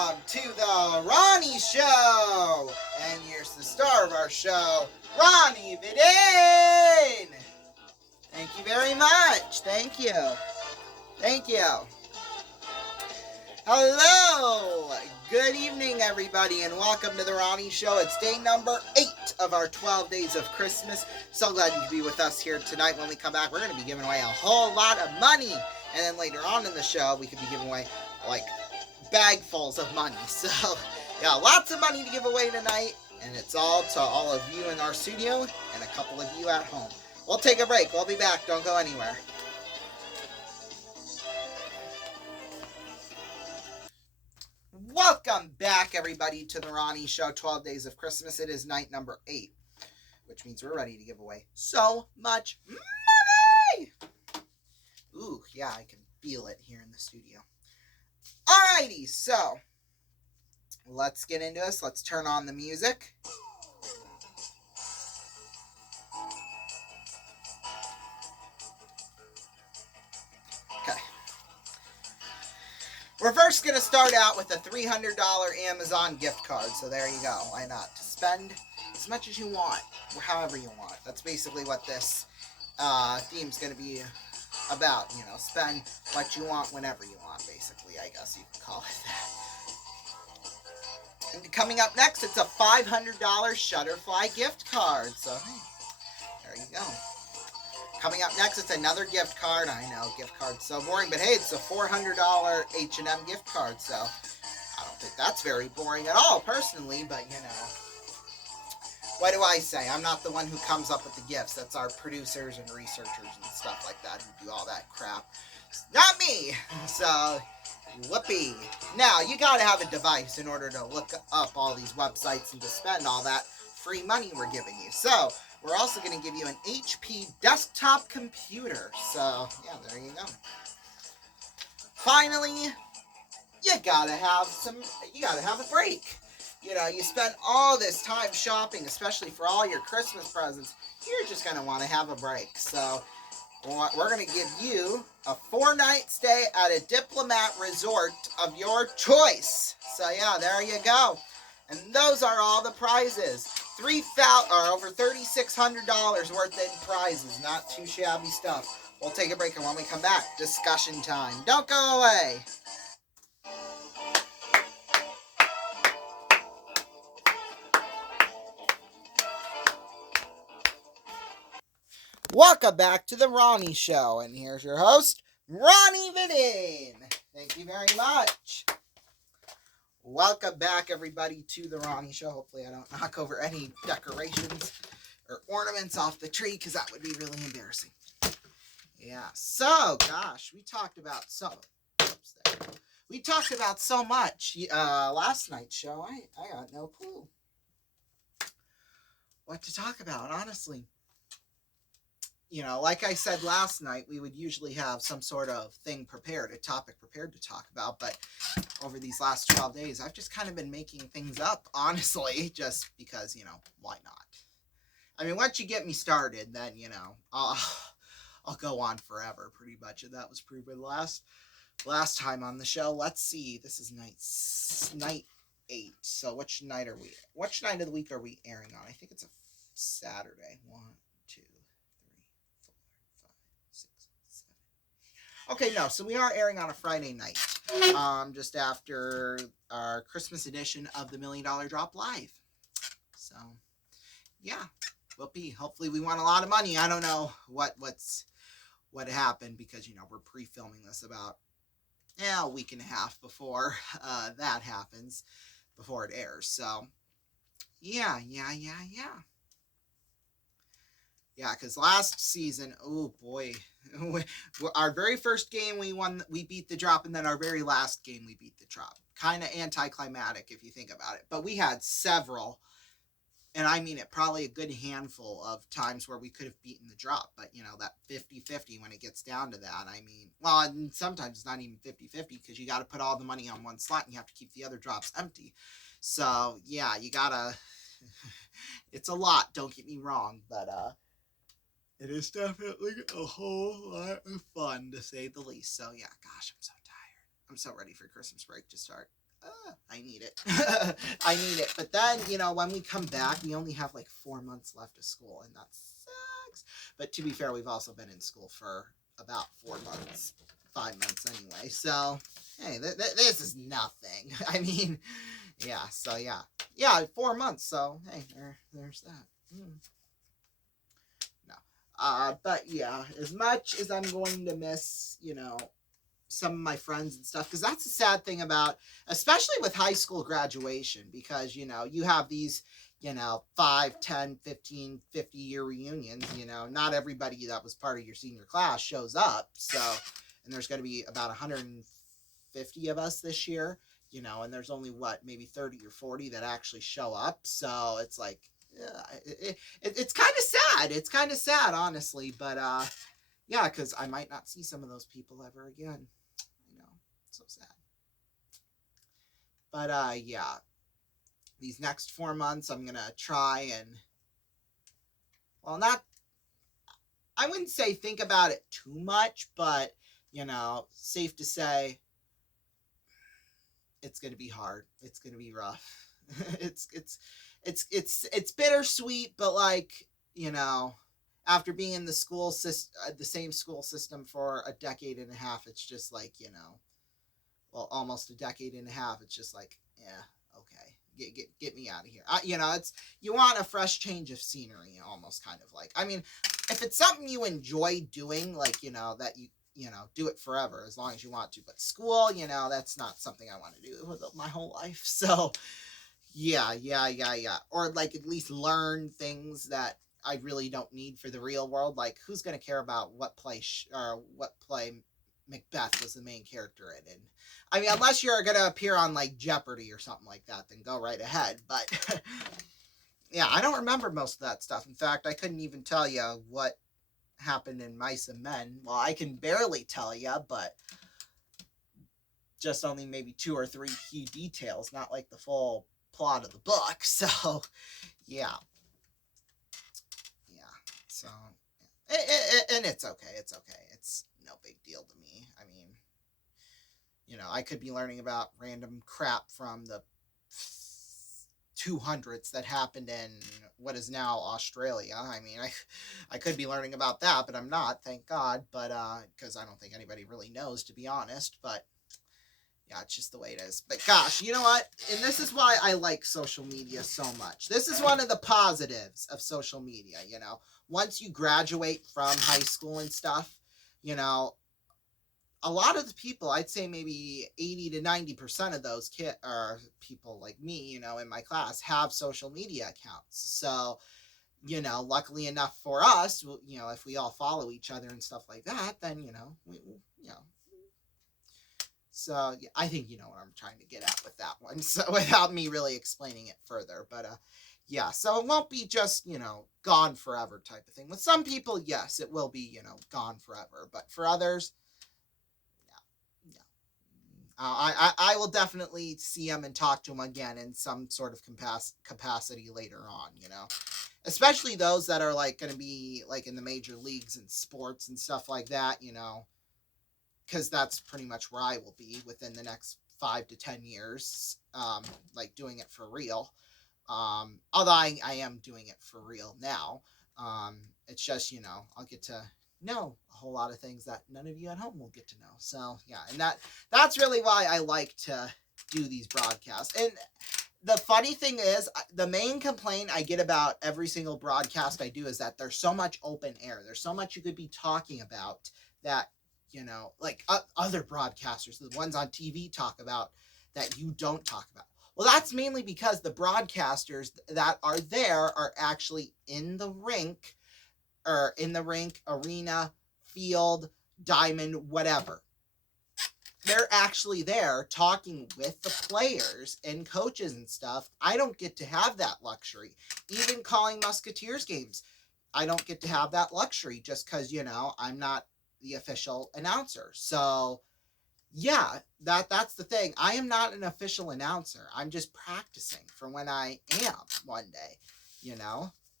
welcome to the Ronnie Show. And here's the star of our show, Ronnie Vidin. Thank you very much. Thank you. Hello. Good evening, everybody, and welcome to the Ronnie Show. It's day number 8 of our 12 days of Christmas. So glad you could be with us here tonight. When we come back, we're going to be giving away a whole lot of money. And then later on in the show, we could be giving away, bagfuls of money. So, yeah, lots of money to give away tonight. And it's all to all of you in our studio and a couple of you at home. We'll take a break. We'll be back. Don't go anywhere. Welcome back, everybody, to the Ronnie Show, 12 Days of Christmas. It is night number 8, which means we're ready to give away so much money! Ooh, yeah, I can feel it here in the studio. Alrighty, so let's get into this. Let's turn on the music. We're first going to start out with a $300 Amazon gift card. So there you go. Why not? To spend as much as you want, or however you want. That's basically what this theme is going to be about. You know, spend what you want whenever you want, basically. I guess you can call it that. And coming up next, it's a $500 Shutterfly gift card. So, hey, there you go. Coming up next, it's another gift card. I know, gift card's so boring, but hey, it's a $400 H&M gift card, so I don't think that's very boring at all, personally, but, you know, what do I say? I'm not the one who comes up with the gifts. That's our producers and researchers and stuff like that who do all that crap. It's not me! So, whoopee. Now, you gotta have a device in order to look up all these websites and to spend all that free money we're giving you. So, we're also going to give you an HP desktop computer. So, yeah, there you go. Finally, you gotta have a break. You know, you spend all this time shopping, especially for all your Christmas presents. You're just going to want to have a break. So, we're going to give you a 4-night stay at a Diplomat resort of your choice. So, yeah, there you go. And those are all the prizes. Over $3,600 worth in prizes. Not too shabby stuff. We'll take a break, and when we come back, discussion time. Don't go away. Welcome back to the Ronnie Show, and here's your host, Ronnie Vidin. Thank you very much. Welcome back, everybody, to the Ronnie Show. Hopefully I don't knock over any decorations or ornaments off the tree, because that would be really embarrassing. Yeah, so, gosh, we talked about so much last night's show. I got no clue what to talk about, honestly. You know, like I said last night, we would usually have some sort of thing prepared, a topic prepared to talk about, but over these last 12 days, I've just kind of been making things up, honestly, just because, you know, why not? I mean, once you get me started, then, you know, I'll go on forever, pretty much, and that was proven last time on the show. Let's see, this is night 8, so which night of the week are we airing on? I think it's a Saturday. 1, 2, 3, 4, 5, 6, 7. Okay, no, so we are airing on a Friday night, just after our Christmas edition of the $1 Million Drop Live. So, yeah, hopefully we won a lot of money. I don't know what happened, because, you know, we're pre-filming this about a week and a half before that happens, before it airs. So, yeah. Yeah, because last season, oh boy, our very first game we beat the drop, and then our very last game we beat the drop. Kind of anticlimactic if you think about it. But we had several, and I mean it, probably a good handful of times where we could have beaten the drop. But, you know, that 50-50 when it gets down to that, I mean, well, and sometimes it's not even 50-50, because you got to put all the money on one slot, and you have to keep the other drops empty. So, yeah, you gotta, it's a lot, don't get me wrong, but, it is definitely a whole lot of fun, to say the least. So, yeah, gosh, I'm so tired. I'm so ready for Christmas break to start. I need it. I need it. But then, when we come back, we only have like 4 months left of school, and that sucks. But to be fair, we've also been in school for about 4 months, 5 months anyway. So, hey, this is nothing. I mean, yeah, so yeah. Yeah, 4 months, so hey, there's that. No. But yeah, as much as I'm going to miss, some of my friends and stuff, because that's the sad thing about, especially with high school graduation, because you have these 5, 10, 15, 50-year reunions. Not everybody that was part of your senior class shows up, so, and there's going to be about 150 of us this year, and there's only maybe 30 or 40 that actually show up, so it's like, it's kind of sad. It's kind of sad, honestly, but yeah, because I might not see some of those people ever again. So sad. But yeah, these next 4 months I'm gonna try and, well, not, I wouldn't say think about it too much, but safe to say it's gonna be hard. It's gonna be rough. It's bittersweet, but like, after being in the same school system for a decade and a half, it's just like, well, almost a decade and a half. It's just like, yeah, okay, get me out of here. It's, you want a fresh change of scenery, almost, kind of like. I mean, if it's something you enjoy doing, like, that you do it forever as long as you want to. But school, that's not something I want to do with my whole life. So yeah. Or like at least learn things that I really don't need for the real world. Like, who's gonna care about what play Macbeth was the main character in? And I mean, unless you're gonna appear on like Jeopardy or something like that, then go right ahead. But yeah, I don't remember most of that stuff. In fact, I couldn't even tell you what happened in Mice and Men. Well, I can barely tell you, but just only maybe 2 or 3 key details, not like the full plot of the book. So yeah. So, and it's okay. It's okay. It's no big deal to me. I mean, I could be learning about random crap from the 200s that happened in what is now Australia. I mean, I could be learning about that, but I'm not, thank God. But because I don't think anybody really knows, to be honest. But yeah, it's just the way it is. But gosh, you know what? And this is why I like social media so much. This is one of the positives of social media, Once you graduate from high school and stuff, a lot of the people, I'd say maybe 80 to 90% of those people like me, in my class, have social media accounts. So, luckily enough for us, if we all follow each other and stuff like that, then, so yeah, I think you know what I'm trying to get at with that one. So without me really explaining it further, but yeah, so it won't be just, gone forever type of thing. With some people, yes, it will be, gone forever. But for others, no. I will definitely see them and talk to them again in some sort of capacity later on, Especially those that are like going to be like in the major leagues and sports and stuff like that, because that's pretty much where I will be within the next 5 to 10 years, like doing it for real. Although I am doing it for real now. It's just, I'll get to know a whole lot of things that none of you at home will get to know. So yeah, and that's really why I like to do these broadcasts. And the funny thing is, the main complaint I get about every single broadcast I do is that there's so much open air. There's so much you could be talking about that, like other broadcasters, the ones on TV, talk about that you don't talk about. Well, that's mainly because the broadcasters that are there are actually in the rink, arena, field, diamond, whatever. They're actually there talking with the players and coaches and stuff. I don't get to have that luxury. Even calling Musketeers games, I don't get to have that luxury just because, I'm not the official announcer. So yeah, that's the thing. I am not an official announcer. I'm just practicing for when I am one day,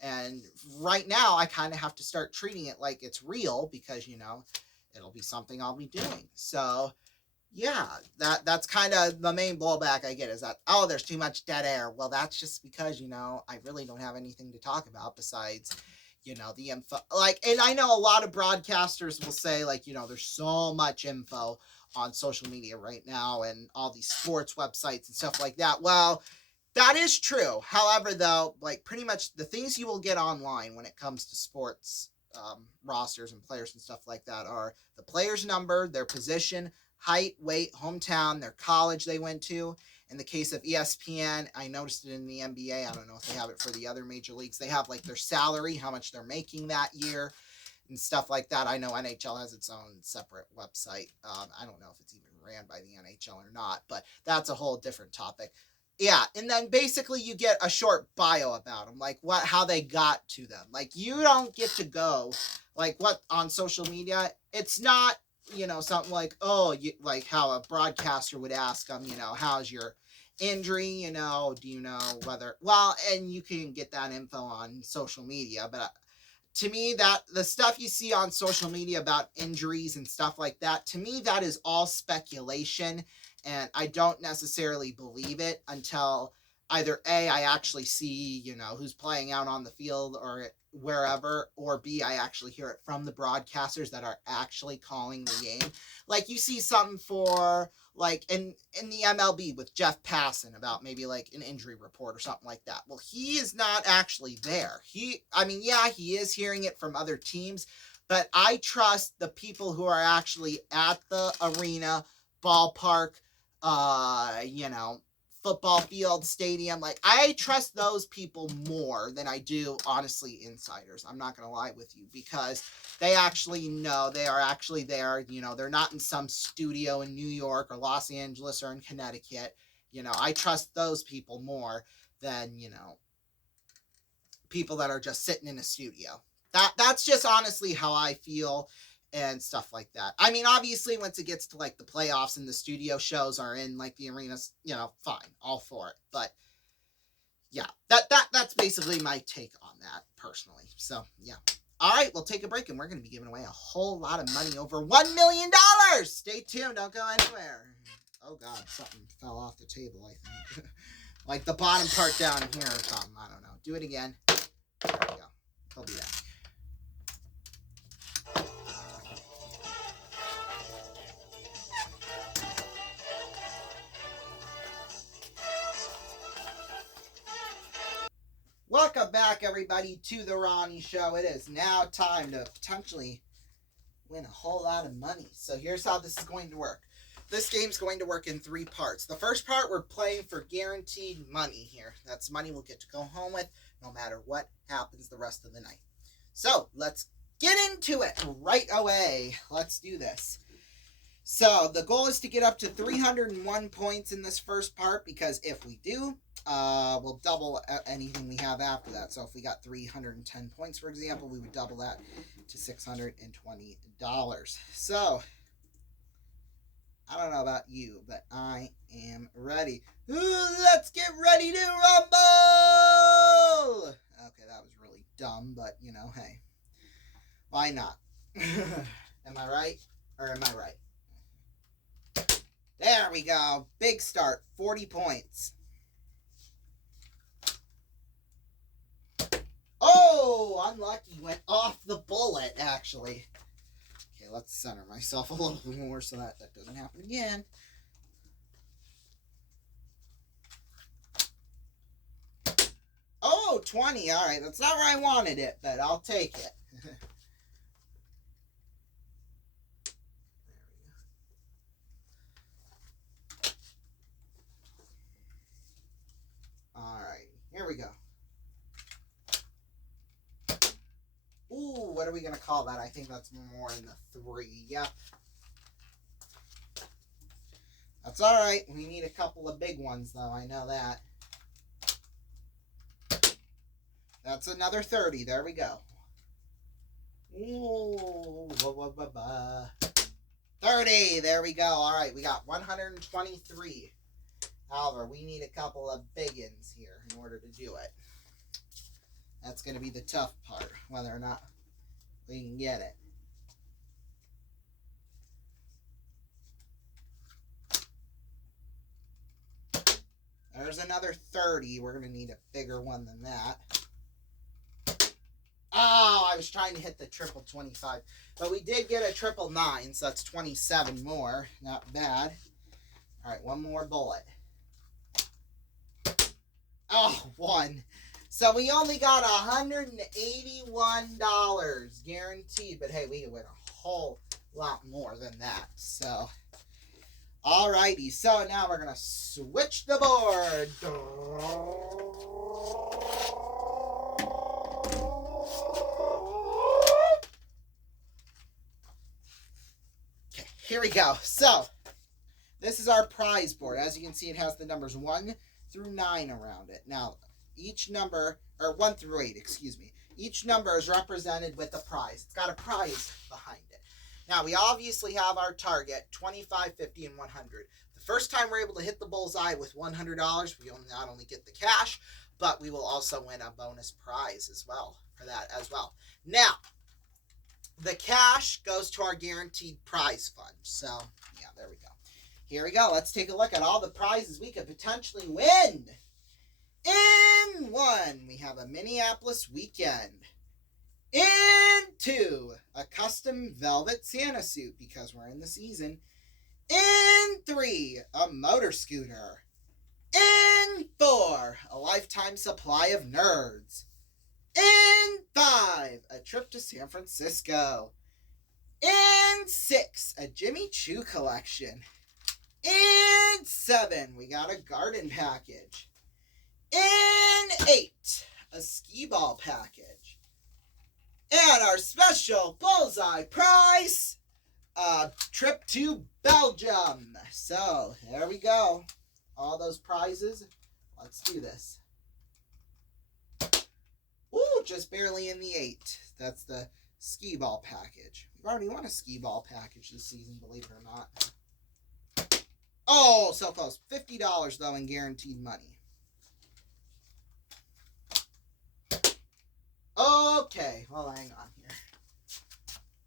And right now I kind of have to start treating it like it's real because, it'll be something I'll be doing. So Yeah, that's kind of the main blowback I get is that, oh, there's too much dead air. Well, that's just because, I really don't have anything to talk about besides, the info. Like, and I know a lot of broadcasters will say, like, there's so much info on social media right now and all these sports websites and stuff like that. Well, that is true. However, though, like pretty much the things you will get online when it comes to sports rosters and players and stuff like that are the player's number, their position, height, weight, hometown, their college they went to. In the case of ESPN, I noticed it in the NBA. I don't know if they have it for the other major leagues. They have like their salary, how much they're making that year, and stuff like that. I know NHL has its own separate website. I don't know if it's even ran by the NHL or not, but that's a whole different topic. Yeah, and then basically you get a short bio about them, like how they got to them. Like you don't get to go, like what on social media. It's not something like like how a broadcaster would ask them, how's your injury, do you know whether and you can get that info on social media, but to me that the stuff you see on social media about injuries and stuff like that, to me that is all speculation, and I don't necessarily believe it until either A, I actually see, who's playing out on the field or wherever, or B, I actually hear it from the broadcasters that are actually calling the game. Like you see something for like in the MLB with Jeff Passan about maybe like an injury report or something like that. Well, he is not actually there. He is hearing it from other teams, but I trust the people who are actually at the arena, ballpark, football field, stadium. Like I trust those people more than I do honestly insiders. I'm not gonna lie with you, because they actually know, they are actually there. They're not in some studio in New York or Los Angeles or in Connecticut. I trust those people more than people that are just sitting in a studio. That's just honestly how I feel and stuff like that. I mean, obviously, once it gets to like the playoffs and the studio shows are in like the arenas, fine, all for it. But yeah, that's basically my take on that personally. So yeah. All right, we'll take a break, and we're going to be giving away a whole lot of money, over $1 million. Stay tuned. Don't go anywhere. Oh, God, something fell off the table, I think. Like the bottom part down here or something. I don't know. Do it again. There we go. I'll be back. Welcome back, everybody, to the Ronnie Show. It is now time to potentially win a whole lot of money. So here's how this is going to work. This game's going to work in 3 parts. The first part, we're playing for guaranteed money here. That's money we'll get to go home with no matter what happens the rest of the night. So let's get into it right away. Let's do this. So the goal is to get up to 301 points in this first part, because if we do, we'll double anything we have after that. So if we got 310 points, for example, we would double that to $620. So I don't know about you, but I am ready. Let's get ready to rumble! Okay, that was really dumb, but hey, why not? Am I right? Or am I right? There we go. Big start. 40 points. Oh, unlucky. Went off the bullet, actually. Okay, let's center myself a little bit more so that doesn't happen again. Oh, 20. All right, that's not where I wanted it, but I'll take it. All right, here we go. Ooh, what are we going to call that? I think that's more in the 3. Yep. That's all right. We need a couple of big ones, though. I know that. That's another 30. There we go. Ooh, 30. There we go. All right, we got 123. However, we need a couple of big ones here in order to do it. That's going to be the tough part, whether or not we can get it. There's another 30. We're going to need a bigger one than that. Oh, I was trying to hit the triple 25. But we did get a triple 9, so that's 27 more. Not bad. All right, one more bullet. Oh, 1. So we only got $181 guaranteed. But hey, we could win a whole lot more than that. So, alrighty. So now we're going to switch the board. Okay, here we go. So, this is our prize board. As you can see, it has the numbers 1 through 9 around it. Now, each number, or 1 through 8, excuse me. Each number is represented with a prize. It's got a prize behind it. Now, we obviously have our target, 25, 50, and 100. The first time we're able to hit the bullseye with $100, we not only get the cash, but we will also win a bonus prize as well for that as well. Now, the cash goes to our guaranteed prize fund. So, yeah, there we go. Here we go. Let's take a look at all the prizes we could potentially win. In 1, we have a Minneapolis weekend. In 2, a custom velvet Santa suit because we're in the season. In 3, a motor scooter. In 4, a lifetime supply of nerds. In 5, a trip to San Francisco. In 6, a Jimmy Choo collection. In 7, we got a garden package. In 8, a skee ball package. And our special bullseye prize, a trip to Belgium. So, there we go. All those prizes. Let's do this. Ooh, just barely in the 8. That's the skee ball package. We've already won a skee ball package this season, believe it or not. Oh, so close. $50 though in guaranteed money. Okay, well, hang on here.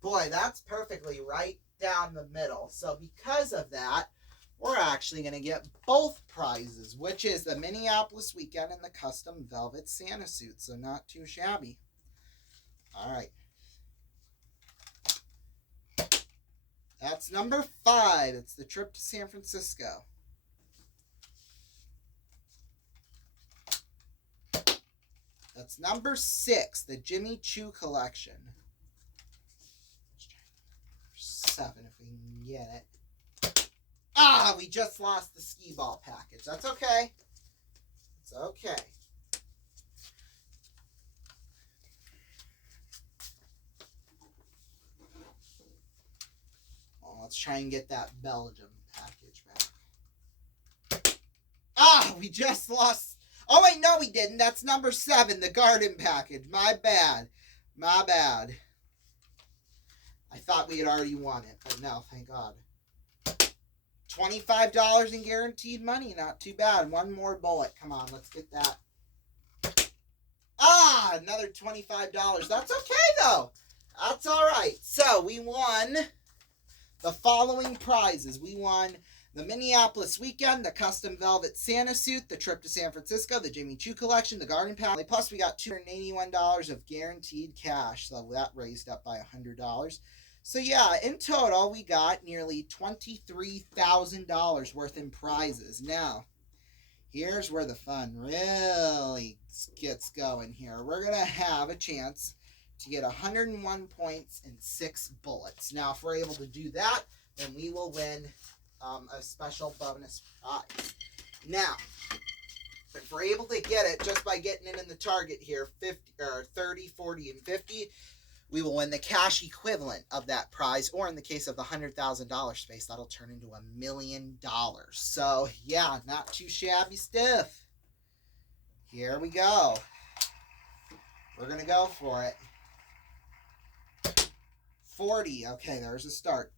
Boy, that's perfectly right down the middle. So because of that, we're actually going to get both prizes, which is the Minneapolis weekend and the custom velvet Santa suit. So not too shabby. All right. That's number 5. It's the trip to San Francisco. That's number 6, the Jimmy Choo collection. Let's try number 7 if we can get it. Ah, we just lost the skee ball package. That's okay. It's okay. Well, let's try and get that Belgium package back. Ah, we just lost. Oh, wait, no, we didn't. That's number 7, the garden package. My bad. My bad. I thought we had already won it, but no, thank God. $25 in guaranteed money. Not too bad. One more bullet. Come on, let's get that. Ah, another $25. That's okay, though. That's all right. So, we won the following prizes. We won the Minneapolis weekend, the custom velvet Santa suit, the trip to San Francisco, the Jimmy Choo collection, the garden package. Plus, we got $281 of guaranteed cash. So that raised up by $100. So yeah, in total, we got nearly $23,000 worth in prizes. Now, here's where the fun really gets going here. We're going to have a chance to get 101 points and 6 bullets. Now, if we're able to do that, then we will win a special bonus prize. Now, if we're able to get it just by getting it in the target here, 30, 40, and 50, we will win the cash equivalent of that prize, or in the case of the $100,000 space, that'll turn into $1 million. So, yeah, not too shabby stuff. Here we go. We're going to go for it. 40. Okay, there's a start.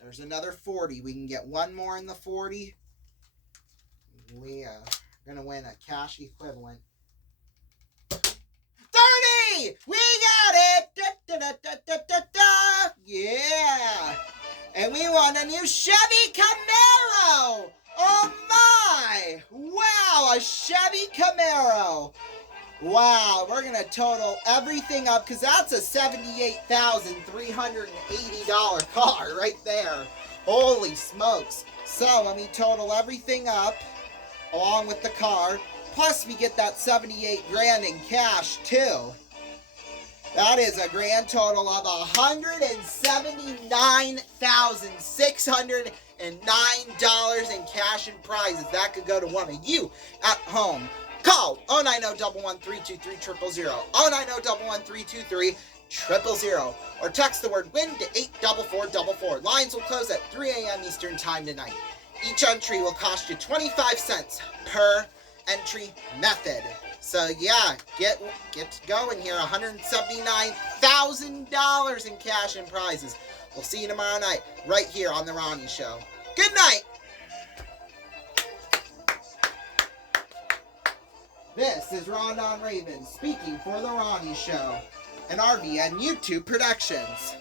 There's another 40. We can get one more in the 40. We are going to win a cash equivalent. 30! We got on a new Chevy Camaro! Oh my! Wow, a Chevy Camaro! Wow, we're going to total everything up because that's a $78,380 car right there. Holy smokes. So let me total everything up along with the car. Plus we get that 78 grand in cash too. That is a grand total of $179,609 in cash and prizes. That could go to one of you at home. Call 090-11323-000, 090-11323-000, or text the word WIN to 84444. Lines will close at 3 a.m. Eastern Time tonight. Each entry will cost you 25 cents per entry method. So yeah, get going here. $179,000 in cash and prizes. We'll see you tomorrow night right here on The Ronnie Show. Good night. This is Ron Raven speaking for The Ronnie Show, an RVN YouTube Productions.